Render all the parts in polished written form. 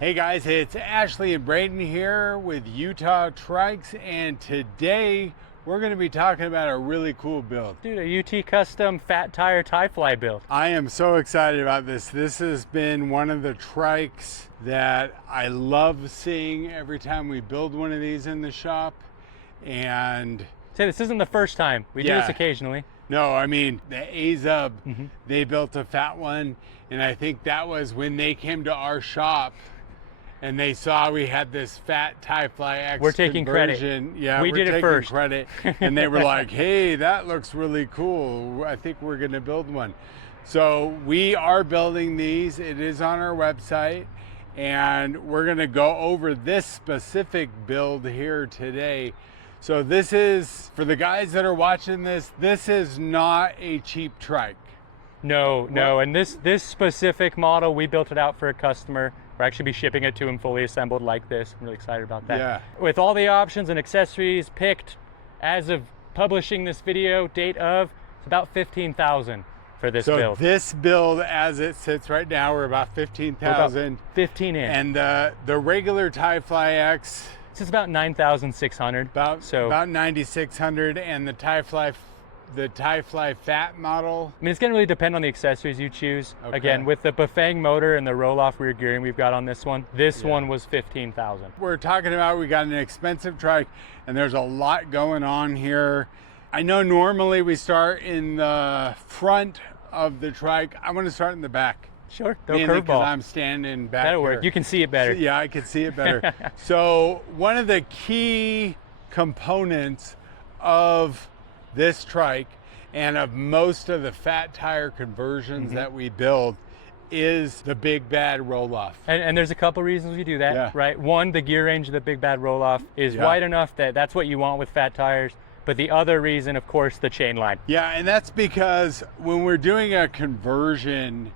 Hey guys, it's Ashley and Brayden here with Utah Trikes, and today we're going to be talking about a really cool build. Dude, a UTCustom fat tire Ti-Fly build. I am so excited about this. This has been one of the trikes that I love seeing every time we build one of these in the shop. And say this isn't the first time. We do this occasionally. No, I mean, the AZUB, they built a fat one, and I think that was when they came to our shop and they saw we had this fat Ti-Fly X We're taking conversion. credit. Yeah, we did it first. Credit. And they were like, hey, that looks really cool. I think we're going to build one. So we are building these. It is on our website. And we're going to go over this specific build here today. So this is, for the guys that are watching this, this is not a cheap trike. No, and this specific model, we built it out for a customer. We'll actually be shipping it to him fully assembled like this. I'm really excited about that. Yeah. With all the options and accessories picked as of publishing this video, date of, it's about $15,000 for this build. So this build, as it sits right now, we're about $15,000. 15 in. And the regular Ti-Fly X, this is about $9,600. about $9,600, and the Ti-Fly Fat model. I mean, it's going to really depend on the accessories you choose. Okay. Again, with the Bafang motor and the roll-off rear gearing we've got on this one, one was $15,000. We're talking about, we got an expensive trike, and there's a lot going on here. I know normally we start in the front of the trike. I want to start in the back. Sure, throw Mainly curveball. because I'm standing back That'll here. work. You can see it better. Yeah, I can see it better. So one of the key components of this trike and of most of the fat tire conversions that we build is the big bad roll-off. And there's a couple reasons we do that, right? One, the gear range of the big bad roll-off is wide enough that that's what you want with fat tires. But the other reason, of course, the chain line. Yeah, and that's because when we're doing a conversion,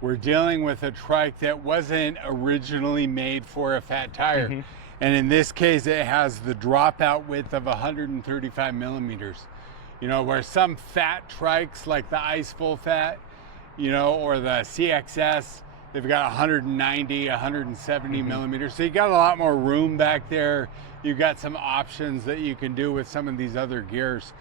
we're dealing with a trike that wasn't originally made for a fat tire. And in this case, it has the dropout width of 135 millimeters. You know, where some fat trikes like the Ice Full Fat, you know, or the CXS, they've got 190, 170 millimeters. So you got a lot more room back there. You've got some options that you can do with some of these other gears.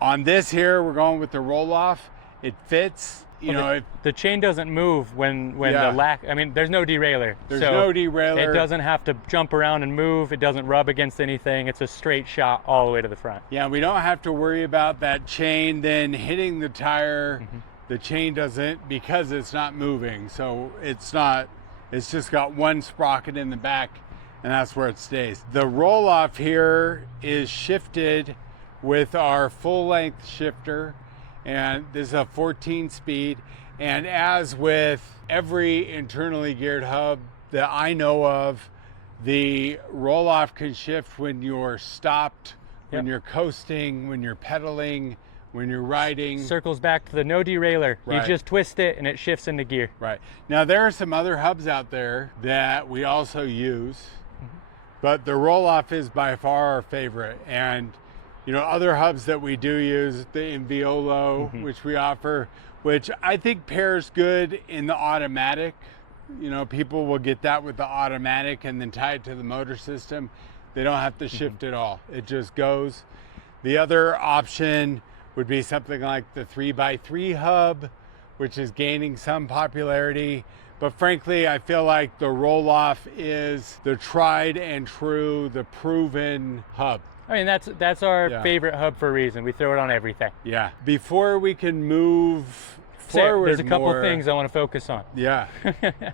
On this here, we're going with the roll-off. It fits. You know, the chain doesn't move when I mean, there's no derailleur. There's no derailleur. It doesn't have to jump around and move. It doesn't rub against anything. It's a straight shot all the way to the front. Yeah, we don't have to worry about that chain then hitting the tire. The chain doesn't, because it's not moving. So it's just got one sprocket in the back, and that's where it stays. The roll-off here is shifted with our full-length shifter. And this is a 14 speed. And as with every internally geared hub that I know of, the roll-off can shift when you're stopped, when you're coasting, when you're pedaling, when you're riding. Circles back to the no derailleur. Right. You just twist it and it shifts into gear. Right. Now there are some other hubs out there that we also use, but the roll-off is by far our favorite. And you know, other hubs that we do use, the Inviolo, which we offer, which I think pairs good in the automatic. You know, people will get that with the automatic and then tie it to the motor system. They don't have to shift at all. It just goes. The other option would be something like the 3x3 hub, which is gaining some popularity. But frankly, I feel like the roll-off is the tried and true, the proven hub. I mean, that's our favorite hub for a reason. We throw it on everything. Yeah. Before we can move forward, there's a couple things I want to focus on. Yeah.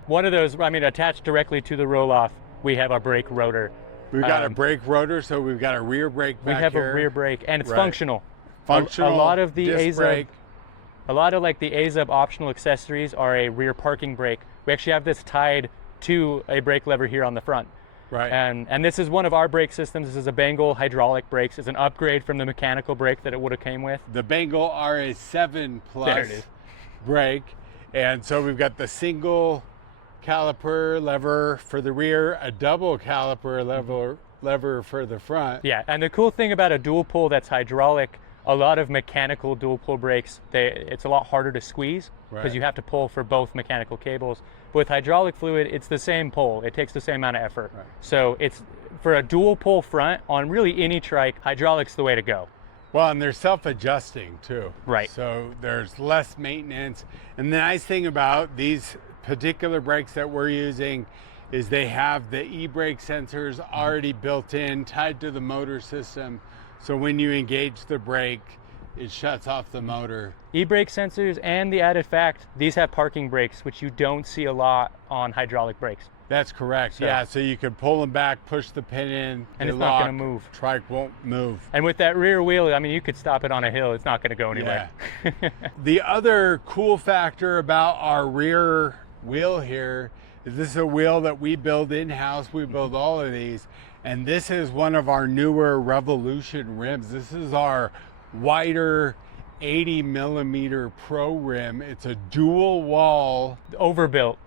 One of those, I mean, attached directly to the roll-off, we have our brake rotor. We've got a brake rotor, so we've got a rear brake back here. We have a rear brake, and it's functional. Functional. A lot of the disc brake. A lot of like the AZUB optional accessories are a rear parking brake. We actually have this tied to a brake lever here on the front. Right. And this is one of our brake systems. This is a Bengal hydraulic brakes. It's an upgrade from the mechanical brake that it would have came with. The Bengal RA7 Plus brake. And so we've got the single caliper lever for the rear, a double caliper lever for the front. Yeah, and the cool thing about a dual pull that's hydraulic a lot of mechanical dual pull brakes, it's a lot harder to squeeze because Right. you have to pull for both mechanical cables. But with hydraulic fluid, it's the same pull. It takes the same amount of effort. Right. So it's for a dual pull front on really any trike, hydraulic's the way to go. Well, and they're self-adjusting too. Right. So there's less maintenance. And the nice thing about these particular brakes that we're using is they have the e-brake sensors already built in, tied to the motor system. So when you engage the brake, it shuts off the motor. E-brake sensors, and the added fact, these have parking brakes, which you don't see a lot on hydraulic brakes. That's correct. So- yeah, so you can pull them back, push the pin in, And they it's not gonna lock, move. Trike won't move. And with that rear wheel, I mean, you could stop it on a hill. It's not going to go anywhere. The other cool factor about our rear wheel here is this is a wheel that we build in-house. We build all of these. And this is one of our newer Revolution rims. This is our wider 80 millimeter Pro rim. It's a dual wall. Overbuilt.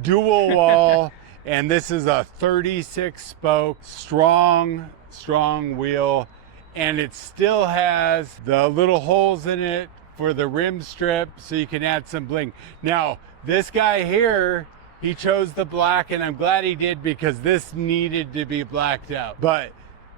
Dual wall. And this is a 36 spoke, strong wheel. And it still has the little holes in it for the rim strip so you can add some bling. Now, this guy here, he chose the black, and I'm glad he did because this needed to be blacked out. But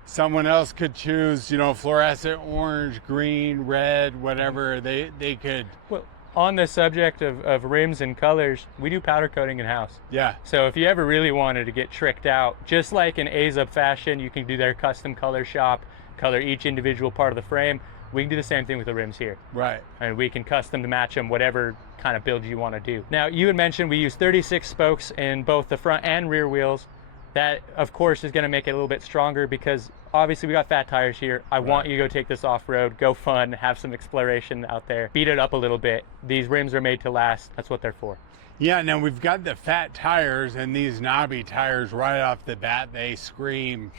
someone else could choose, you know, fluorescent orange, green, red, whatever. They could. Well, on the subject of rims and colors, we do powder coating in-house. Yeah. So if you ever really wanted to get tricked out, just like in AZUB fashion, you can do their custom color shop, color each individual part of the frame. We can do the same thing with the rims here. Right. And we can custom to match them, whatever kind of build you want to do. Now, you had mentioned we use 36 spokes in both the front and rear wheels. That, of course, is going to make it a little bit stronger because obviously we got fat tires here. I want you to go take this off-road, go fun, have some exploration out there, beat it up a little bit. These rims are made to last. That's what they're for. Yeah, now we've got the fat tires and these knobby tires right off the bat. They scream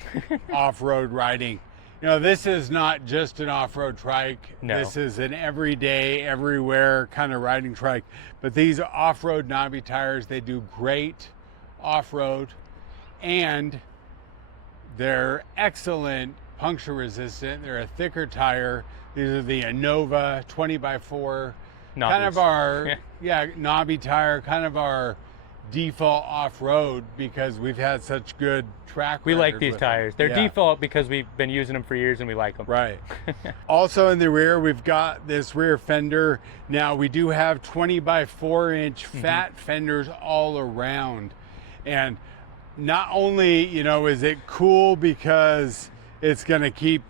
off-road riding. You know, this is not just an off-road trike. No. This is an everyday, everywhere kind of riding trike. But these off-road knobby tires, they do great off-road, and they're excellent puncture resistant. They're a thicker tire. These are the Innova 20x4, kind of our knobby tire, kind of our default off-road because we've had such good track record. We like these with tires. them. They're default because we've been using them for years and we like them. Right. Also in the rear, we've got this rear fender. Now we do have 20x4-inch fat fenders all around. And not only, you know, is it cool because it's going to keep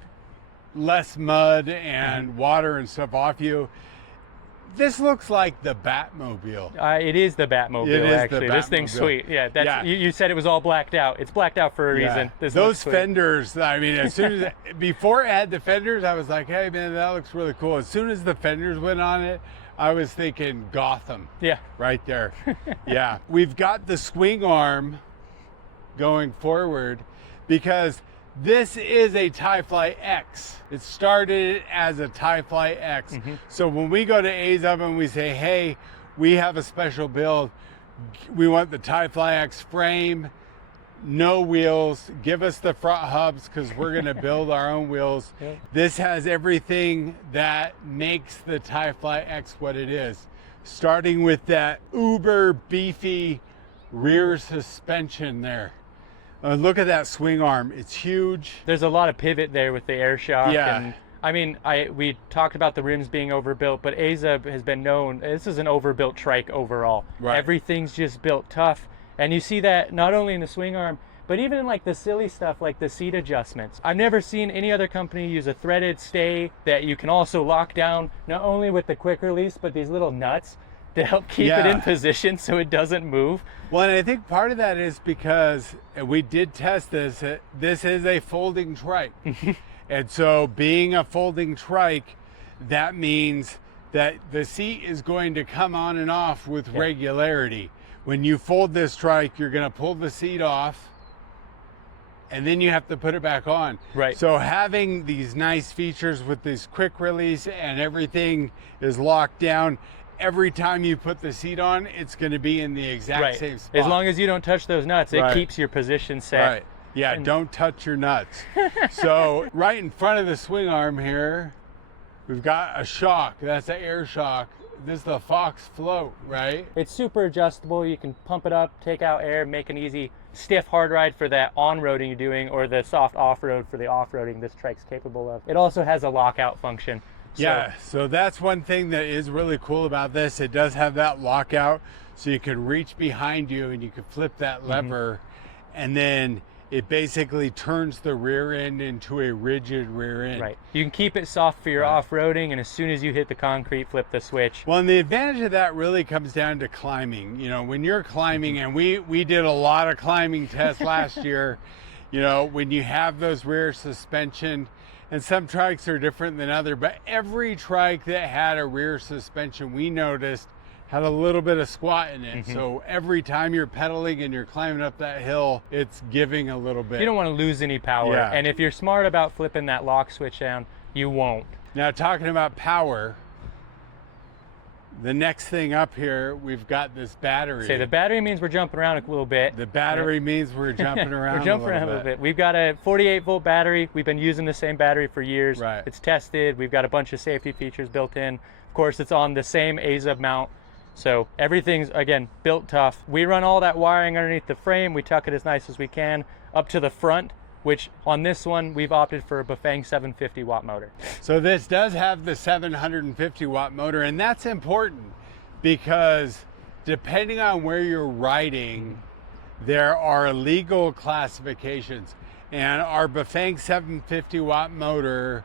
less mud and water and stuff off you, this looks like the Batmobile. It is the Batmobile, It is actually. the This thing's Batmobile. sweet. Yeah, that's, Yeah. You said it was all blacked out. It's blacked out for a reason. This Those looks sweet. fenders, I mean, as soon as, before it had the fenders, I was like, hey man, that looks really cool. As soon as the fenders went on it, I was thinking Gotham. Yeah. Right there. Yeah. We've got the swing arm going forward because this is a Ti-Fly X. It started as a Ti-Fly X. So when we go to AZUB and we say, hey, we have a special build, we want the Ti-Fly X frame, no wheels, give us the front hubs because we're going to build our own wheels. Yep. This has everything that makes the Ti-Fly X what it is, starting with that uber beefy rear suspension there. Look at that swing arm. It's huge. There's a lot of pivot there with the air shock. Yeah. And, I mean, we talked about the rims being overbuilt, but AZUB has been known, this is an overbuilt trike overall. Right. Everything's just built tough. And you see that not only in the swing arm, but even in like the silly stuff like the seat adjustments. I've never seen any other company use a threaded stay that you can also lock down, not only with the quick release, but these little nuts to help keep it in position so it doesn't move. Well, and I think part of that is because we did test this. This is a folding trike. And so being a folding trike, that means that the seat is going to come on and off with regularity. When you fold this trike, you're going to pull the seat off and then you have to put it back on. Right. So having these nice features with this quick release and everything is locked down, every time you put the seat on, it's going to be in the exact same spot. As long as you don't touch those nuts, it keeps your position set. Right. Yeah, don't touch your nuts. So right in front of the swing arm here, we've got a shock. That's an air shock. This is the Fox float, right? It's super adjustable. You can pump it up, take out air, make an easy stiff hard ride for that on-roading you're doing, or the soft off-road for the off-roading this trike's capable of. It also has a lockout function. Yeah, so that's one thing that is really cool about this. It does have that lockout, so you can reach behind you and you can flip that lever, and then it basically turns the rear end into a rigid rear end. Right. You can keep it soft for your off-roading, and as soon as you hit the concrete, flip the switch. Well, and the advantage of that really comes down to climbing. You know, when you're climbing, and we did a lot of climbing tests last year, you know, when you have those rear suspension, and some trikes are different than other, but every trike that had a rear suspension, we noticed, had a little bit of squat in it. So every time you're pedaling and you're climbing up that hill, it's giving a little bit. You don't want to lose any power. Yeah. And if you're smart about flipping that lock switch down, you won't. Now, talking about power, the next thing up here, we've got this battery. So the battery means we're jumping around a little bit. The battery means we're jumping around. We're jumping around a little bit. We've got a 48-volt battery. We've been using the same battery for years. Right. It's tested. We've got a bunch of safety features built in. Of course, it's on the same AZUB mount. So everything's, again, built tough. We run all that wiring underneath the frame. We tuck it as nice as we can up to the front, which on this one, we've opted for a Bafang 750 watt motor. So this does have the 750 watt motor, and that's important because depending on where you're riding, there are legal classifications. And our Bafang 750 watt motor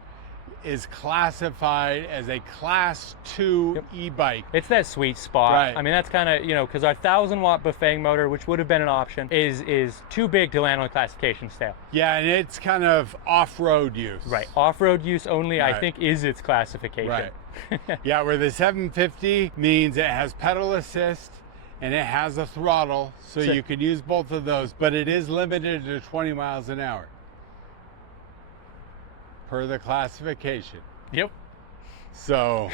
is classified as a class 2 e-bike. It's that sweet spot. Right. I mean, that's kind of, you know, because our 1,000 watt Bafang motor, which would have been an option, is too big to land on classification scale. Yeah, and it's kind of off-road use. Right. Off-road use only, Right. I think, is its classification. Right. Yeah, where the 750 means it has pedal assist and it has a throttle, so you can use both of those, but it is limited to 20 miles an hour per the classification. Yep. So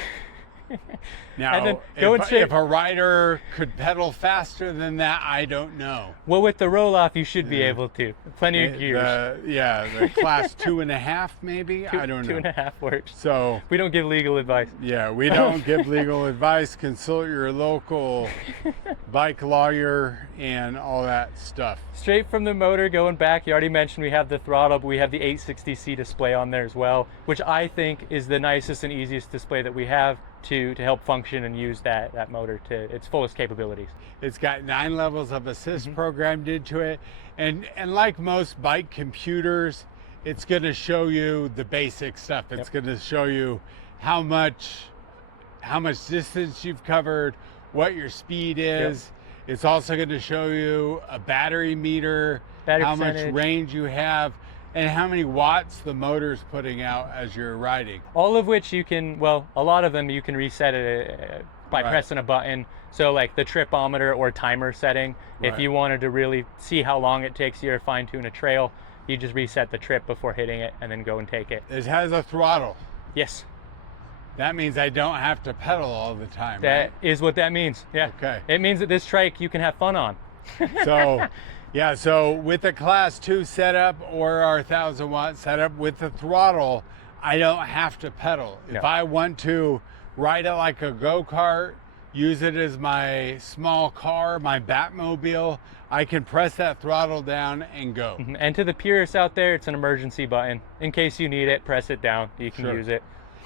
now, And then going straight- if a rider could pedal faster than that, I don't know. Well, with the roll-off, you should be able to. Plenty of gears. The class 2.5 maybe. I don't know. 2.5 works. So We don't give legal advice. yeah, we don't give legal advice. Consult your local bike lawyer and all that stuff. Straight from the motor going back, you already mentioned we have the throttle, but we have the 860C display on there as well, which I think is the nicest and easiest display that we have to help function and use that motor to its fullest capabilities. It's got 9 levels of assist programmed into it, and like most bike computers, it's going to show you the basic stuff. It's going to show you how much distance you've covered, what your speed is. It's also going to show you a battery meter, how much range you have, and how many watts the motor's putting out as you're riding. All of which you can, well, a lot of them you can reset it by pressing a button. So like the tripometer or timer setting, if you wanted to really see how long it takes you to fine tune a trail, you just reset the trip before hitting it and then go and take it. It has a throttle. Yes. That means I don't have to pedal all the time, That is what that means. Yeah. Okay. It means that this trike you can have fun on. So, yeah, so with the class 2 setup or our 1,000 watt setup with the throttle, I don't have to pedal. If I want to ride it like a go-kart, use it as my small car, my Batmobile, I can press that throttle down and go. And to the purists out there, it's an emergency button. In case you need it, press it down. You can use it.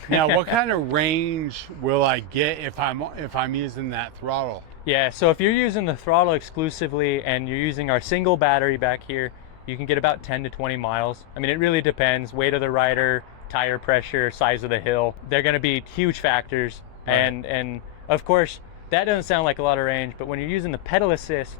Now, what kind of range will I get if I'm using that throttle? Yeah, so if you're using the throttle exclusively and you're using our single battery back here, you can get about 10 to 20 miles. I mean, it really depends. Weight of the rider, tire pressure, size of the hill. They're going to be huge factors. And of course, that doesn't sound like a lot of range, but when you're using the pedal assist,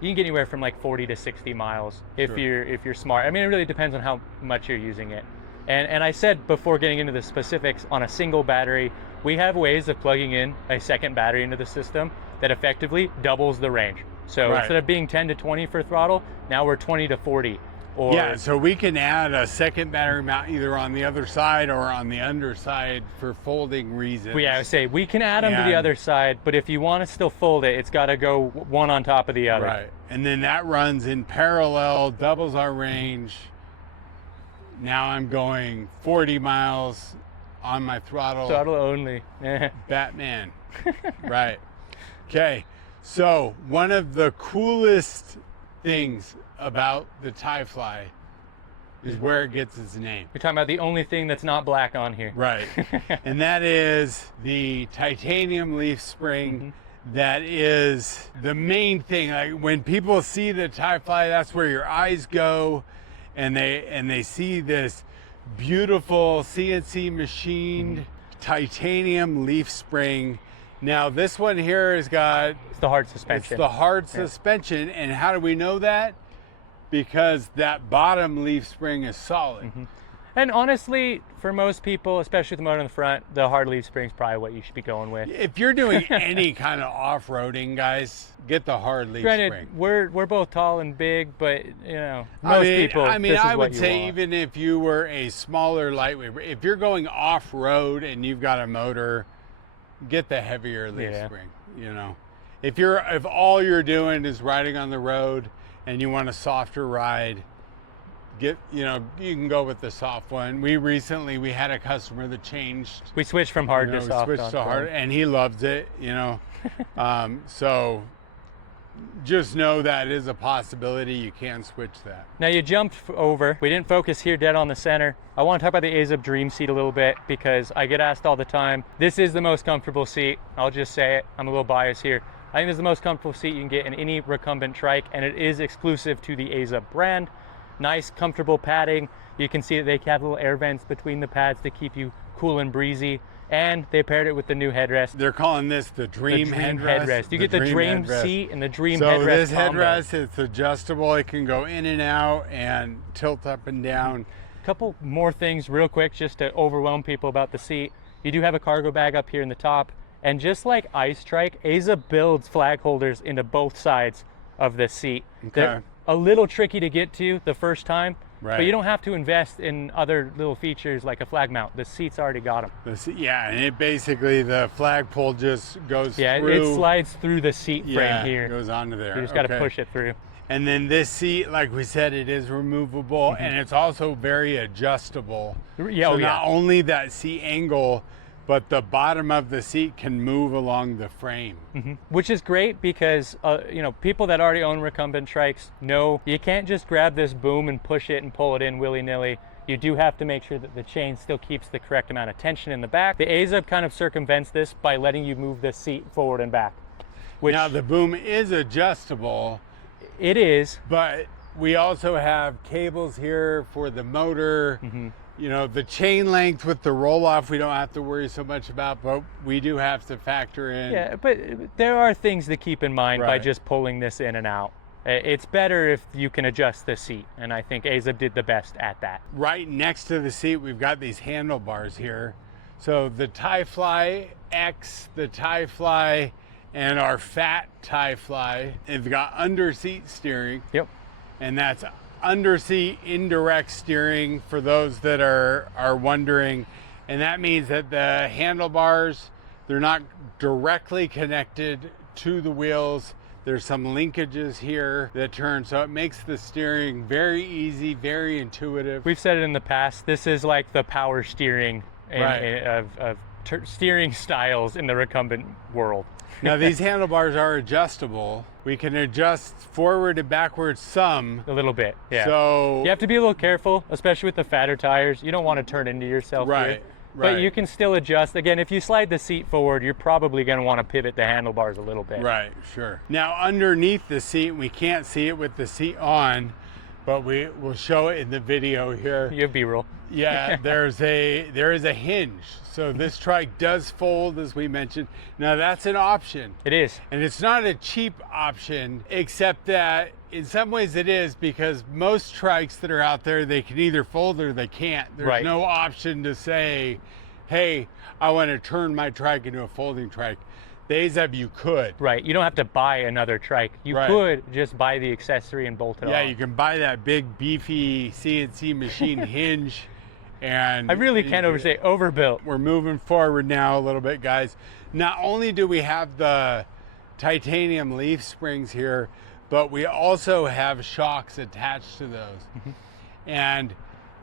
you can get anywhere from like 40 to 60 miles if you're smart. I mean, it really depends on how much you're using it. And I said before getting into the specifics, on a single battery, we have ways of plugging in a second battery into the system that effectively doubles the range. So instead of being 10 to 20 for throttle, now we're 20 to 40. Or yeah, so we can add a second battery mount either on the other side or on the underside for folding reasons. yeah, I would say we can add them to the And- other side, but if you want to still fold it, it's got to go one on top of the other. Right, and then that runs in parallel, doubles our range. Now I'm going 40 miles on my throttle. Throttle only. Batman. Right. Okay. So one of the coolest things about the Ti-Fly is where it gets its name. You're talking about the only thing that's not black on here. Right. And that is the titanium leaf spring. That is the main thing. Like when people see the Ti-Fly, that's where your eyes go, and they see this beautiful CNC machined titanium leaf spring. Now this one here has got It's the hard suspension. it's the hard suspension, and how do we know that? Because that bottom leaf spring is solid. And honestly, for most people, especially with the motor in the front, the hard leaf spring is probably what you should be going with. If you're doing any kind of off-roading, guys, get the hard leaf Granted, spring. we're both tall and big, but you know, most people. I mean, this is I what would you say want. even if you were a smaller lightweight, if you're going off-road and you've got a motor, get the heavier leaf spring. You know, if all you're doing is riding on the road and you want a softer ride, you can go with the soft one. We had a customer that changed. We switched from hard to soft. Switched to hard, and he loves it. So just know that is a possibility. You can switch that. Now you jumped over. We didn't focus here dead on the center. I want to talk about the AZUB Dream seat a little bit because I get asked all the time. This is the most comfortable seat. I'll just say it. I'm a little biased here. I think this is the most comfortable seat you can get in any recumbent trike, and it is exclusive to the AZUB brand. Nice, comfortable padding. You can see that they have little air vents between the pads to keep you cool and breezy. And they paired it with the new headrest. They're calling this the Dream headrest. You get the Dream seat and the Dream headrest. So this combo. headrest, it's adjustable. It can go in and out and tilt up and down. Couple more things real quick just to overwhelm people about the seat. You do have a cargo bag up here in the top. And just like Ice Trike, AZUB builds flag holders into both sides of the seat. Okay. They're a little tricky to get to the first time, right. But you don't have to invest in other little features like a flag mount. The seat's already got them. Yeah, and it basically, the flagpole just goes through. It slides through the seat frame here. It goes onto there. You just got to push it through. And then this seat, like we said, it is removable, and it's also very adjustable. Yeah, not only that seat angle, but the bottom of the seat can move along the frame. Which is great because, people that already own recumbent trikes know you can't just grab this boom and push it and pull it in willy-nilly. You do have to make sure that the chain still keeps the correct amount of tension in the back. The AZUB kind of circumvents this by letting you move the seat forward and back. Now the boom is adjustable. It is. But we also have cables here for the motor. The chain length with the roll-off we don't have to worry so much about, but we do have to factor in. Yeah, but there are things to keep in mind by Right. just pulling this in and out. It's better if you can adjust the seat, and I think AZUB did the best at that. Right next to the seat, we've got these handlebars here. So the Ti-Fly X, the Ti-Fly, and our fat Ti-Fly, they've got under-seat steering. Yep. And that's underseat indirect steering for those that are wondering. And that means that the handlebars, they're not directly connected to the wheels. There's some linkages here that turn, so it makes the steering very easy, very intuitive. We've said it in the past, this is like the power steering of steering styles in the recumbent world. Now these handlebars are adjustable. We can adjust forward and backwards some. A little bit, yeah. So you have to be a little careful, especially with the fatter tires. You don't want to turn into yourself here. But you can still adjust. Again, if you slide the seat forward, you're probably going to want to pivot the handlebars a little bit. Right, sure. Now underneath the seat, we can't see it with the seat on, but we will show it in the video here. You have B-roll. Yeah, there is a hinge. So this trike does fold, as we mentioned. Now that's an option. It is. And it's not a cheap option, except that in some ways it is, because most trikes that are out there, they can either fold or they can't. There's no option to say, hey, I want to turn my trike into a folding trike. The AZUB you could. Right, you don't have to buy another trike. You could just buy the accessory and bolt it on. Yeah, you can buy that big beefy CNC machine hinge, and I really can't overstate overbuilt. We're moving forward now a little bit, guys. Not only do we have the titanium leaf springs here, but we also have shocks attached to those. And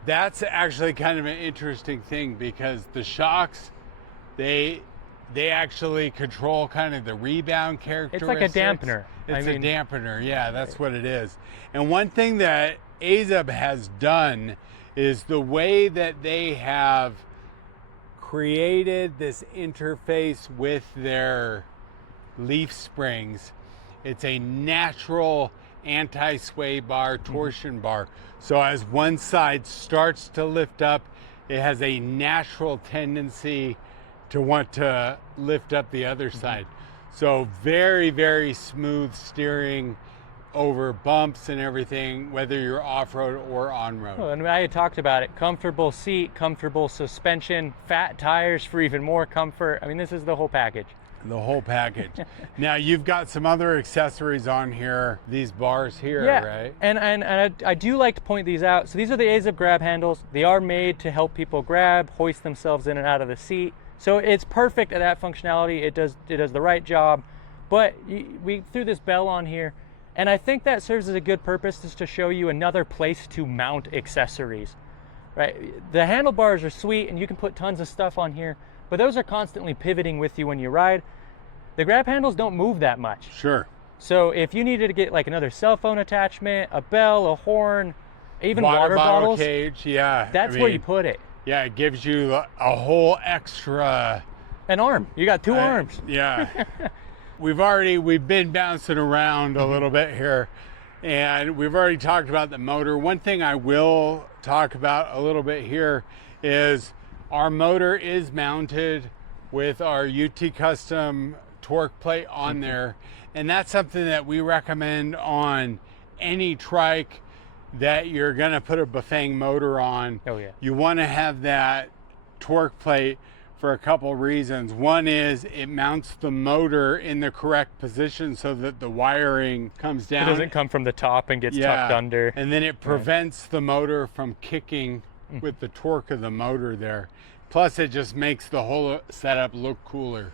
that's actually kind of an interesting thing, because the shocks, they actually control kind of the rebound characteristics. It's like a dampener. It's a dampener, yeah, that's what it is. And one thing that AZUB has done is the way that they have created this interface with their leaf springs. It's a natural anti-sway bar, torsion bar. So as one side starts to lift up, it has a natural tendency to want to lift up the other side. So very, very smooth steering over bumps and everything, whether you're off-road or on-road. Well, and I had talked about it, comfortable seat, comfortable suspension, fat tires for even more comfort. I mean, this is the whole package. The whole package. Now you've got some other accessories on here, these bars here, right? And I do like to point these out. So these are the AZUB grab handles. They are made to help people grab, hoist themselves in and out of the seat. So it's perfect at that functionality. It does the right job. But we threw this bell on here, and I think that serves as a good purpose, just to show you another place to mount accessories, right? The handlebars are sweet, and you can put tons of stuff on here, but those are constantly pivoting with you when you ride. The grab handles don't move that much. Sure. So if you needed to get like another cell phone attachment, a bell, a horn, even water bottles, cage, yeah. That's where you put it. Yeah, it gives you a whole extra... An arm. You got two arms. Yeah. We've been bouncing around a little bit here, and we've already talked about the motor. One thing I will talk about a little bit here is our motor is mounted with our UTCustom torque plate on there, and that's something that we recommend on any trike that you're gonna put a Bafang motor on. Oh yeah. You wanna have that torque plate for a couple reasons. One is it mounts the motor in the correct position so that the wiring comes down. It doesn't come from the top and gets tucked under. And then it prevents the motor from kicking with the torque of the motor there. Plus it just makes the whole setup look cooler.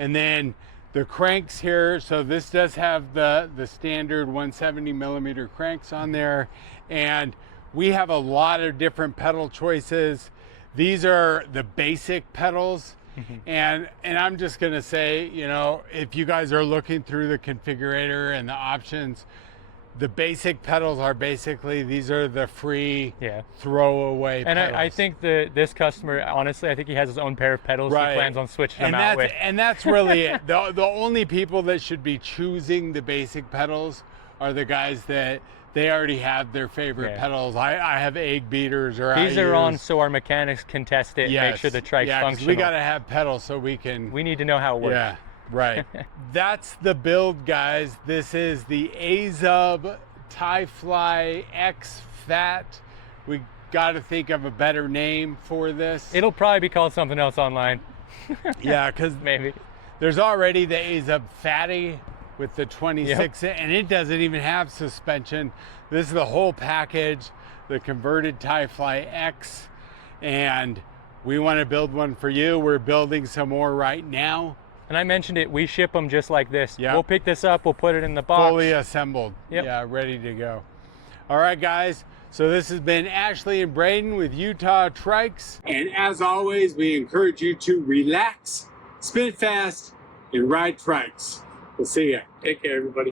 And then the cranks here, so this does have the standard 170 millimeter cranks on there, and we have a lot of different pedal choices. These are the basic pedals, and I'm just gonna say, you know, if you guys are looking through the configurator and the options, the basic pedals are basically, these are the free throwaway pedals. And I think this customer, honestly, I think he has his own pair of pedals he plans on switching them out with. And that's really it. The only people that should be choosing the basic pedals are the guys that they already have their favorite pedals. I have egg beaters, or these are on so our mechanics can test it and make sure the trike's functional. We gotta have pedals so we need to know how it works. Yeah. Right. That's the build, guys. This is the AZUB Ti-Fly X Fat. We got to think of a better name for this. It'll probably be called something else online. Yeah, because maybe there's already the AZUB Fatty with the 26, and it doesn't even have suspension. This is the whole package, the converted Ti-Fly X, and we want to build one for you. We're building some more right now. And I mentioned it, we ship them just like this. We'll pick this up, we'll put it in the box. Fully assembled, yeah, ready to go. All right, guys, so this has been Ashley and Brayden with Utah Trikes. And as always, we encourage you to relax, spin fast, and ride trikes. We'll see ya. Take care, everybody.